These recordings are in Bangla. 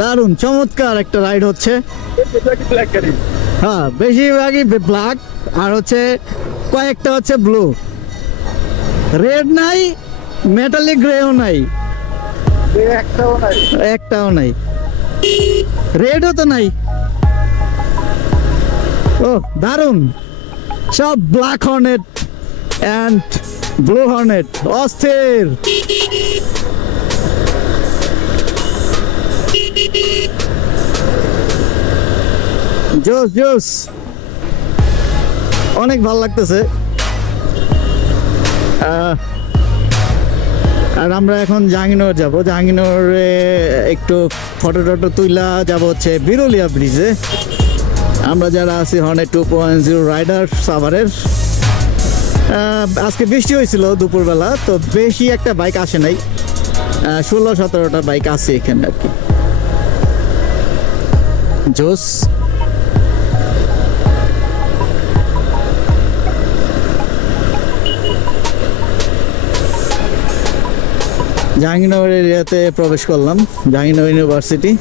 দারুণ চমৎকার একটা রাইড হচ্ছে। হ্যাঁ, বেশিরভাগই ব্ল্যাক, আর হচ্ছে কয়েকটা হচ্ছে ব্লু। রেড নাই, মেটালিক গ্রেও নাই, একটাও নাই, রেডও তো নাই। ও দারুণ, সব black Hornet and blue Hornet, অস্থির। জোস জোস, অনেক ভালো লাগতেছে। আর আমরা এখন জাহাঙ্গীরনগর যাব। জাহাঙ্গীরনগরে একটু ফটো টটো তুইলা যাব হচ্ছে বিরুলিয়া ব্রিজে। আমরা যারা আছি হর্নেট 2.0 রাইডার সাভারের। আজকে বৃষ্টি হয়েছিল দুপুরবেলা, তো বেশি একটা বাইক আসে নাই, 16-17টা বাইক আছে এখানে আর কি। জোস। জাহাঙ্গীরনগর এরিয়াতে প্রবেশ করলাম, জাহাঙ্গীরনগর ইউনিভার্সিটি।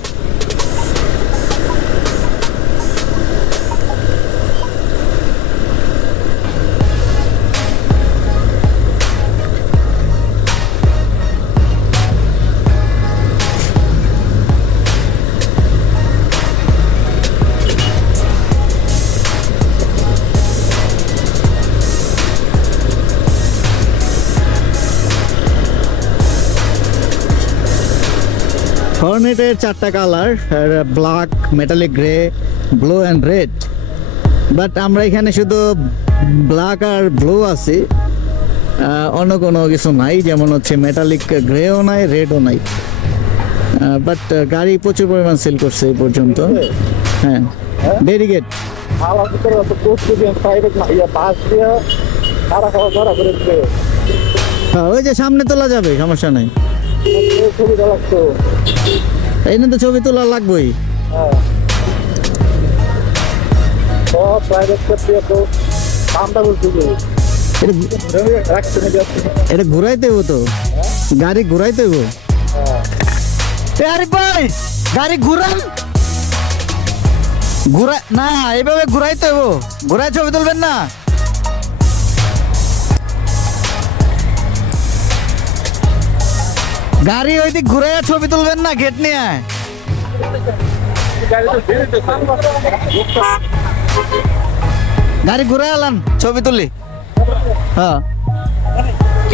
হর্নেটের 4টা colour, black, metallic grey, blue and red. But আমরা এখানে শুধু ব্ল্যাক আর ব্লু আছি, অন্য কোনো কিছু নাই, যেমন হচ্ছে মেটালিক গ্রেও নাই, রেডও নাই। বাট গাড়ি প্রচুর পরিমাণ সেল করছে এই পর্যন্ত। হ্যাঁ, ডেডিকেট। ওই যে সামনে তোলা যাবে, সমস্যা নাই। এই তো ছবি তোলা লাগবেই। এটা ঘুরাইতে হবো তো, গাড়ি ঘুরাইতে হবো। ভাই গাড়ি ঘুরান, ঘুরা না, এইভাবে ঘুরাইতে হবো। ঘুরাই ছবি তুলবেন না। গাড়ি ওই দিক ঘুরে ছবি তুলবেন না, গেট নিয়ে। গাড়ি ঘুরে এলাম, ছবি তুলি। হ্যাঁ,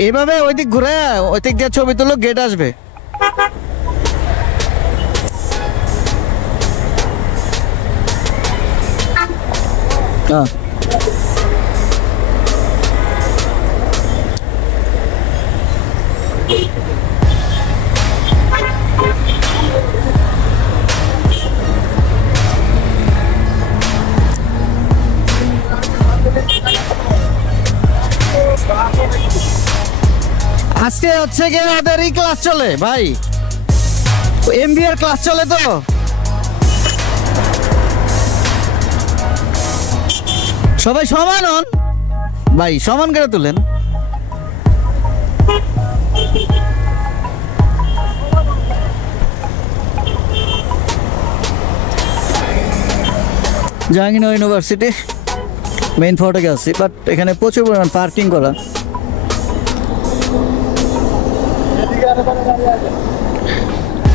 এইভাবে ওই দিক ঘুরে ওই দিক দিয়ে ছবি তুলো, গেট আসবে। হ্যাঁ, আজকে হচ্ছে কি আমাদের এই ক্লাস চলে ভাই, এমবিএর ক্লাস চলে, তো সবাই সমান হন ভাই, সমান করে তুলেন। জাহাঙ্গীরনগর ইউনিভার্সিটি মেইন ফটকে আছি, বাট এখানে প্রচুর পরিমাণ পার্কিং করা।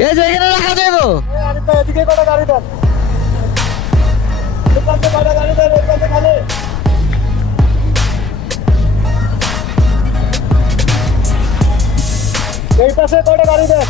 এই যে এখানে রাখা যাবো। এই পাশে কয়টা গাড়ি দেখ।